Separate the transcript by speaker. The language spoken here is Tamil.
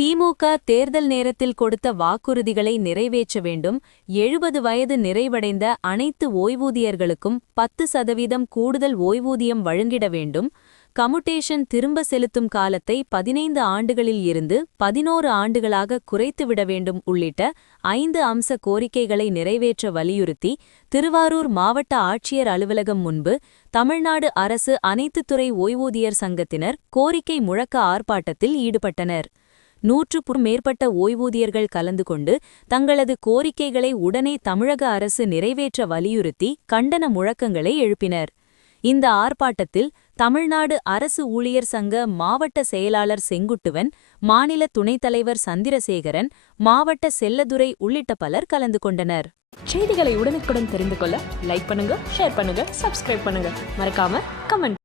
Speaker 1: திமுக தேர்தல் நேரத்தில் கொடுத்த வாக்குறுதிகளை நிறைவேற்ற வேண்டும். எழுபது வயது நிறைவடைந்த அனைத்து ஓய்வூதியர்களுக்கும் பத்து சதவீதம் கூடுதல் ஓய்வூதியம் வழங்கிட வேண்டும். கமுட்டேஷன் திரும்ப செலுத்தும் காலத்தை பதினைந்து ஆண்டுகளில் இருந்து பதினோரு ஆண்டுகளாக குறைத்துவிட வேண்டும் உள்ளிட்ட ஐந்து அம்ச கோரிக்கைகளை நிறைவேற்ற வலியுறுத்தி திருவாரூர் மாவட்ட ஆட்சியர் அலுவலகம் முன்பு தமிழ்நாடு அரசு அனைத்துத்துறை ஓய்வூதியர் சங்கத்தினர் கோரிக்கை முழக்க ஆர்ப்பாட்டத்தில் ஈடுபட்டனர். நூற்றுக்கும் மேற்பட்ட ஓய்வூதியர்கள் கலந்து கொண்டு தங்களது கோரிக்கைகளை உடனே தமிழக அரசு நிறைவேற்ற வலியுறுத்தி கண்டன முழக்கங்களை எழுப்பினர். இந்த ஆர்ப்பாட்டத்தில் தமிழ்நாடு அரசு ஊழியர் சங்க மாவட்ட செயலாளர் செங்குட்டுவன் மாநில துணைத் தலைவர் சந்திரசேகரன் மாவட்ட செல்லதுரை உள்ளிட்ட பலர் கலந்து கொண்டனர்.
Speaker 2: செய்திகளை உடனுக்குடன் தெரிந்து கொள்ள லைக் பண்ணுங்க ஷேர் பண்ணுங்க சப்ஸ்கிரைப் பண்ணுங்க. மறக்காம கமெண்ட்